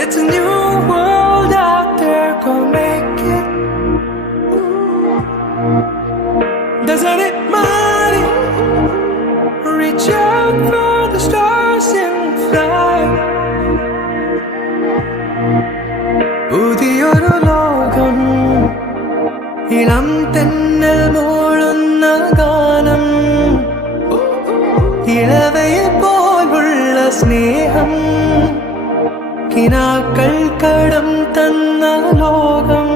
It's a new world out there, go make it. Doesn't it matter? Reach out for the stars and fly. പുതിയൊരു ലോകം, ഇളം തെന്നൽ മൂളുന്ന ഗാനം, ഇളവയിൽ പോലുള്ള സ്നേഹം, കിനാക്കൾ കടം തന്ന ലോകം.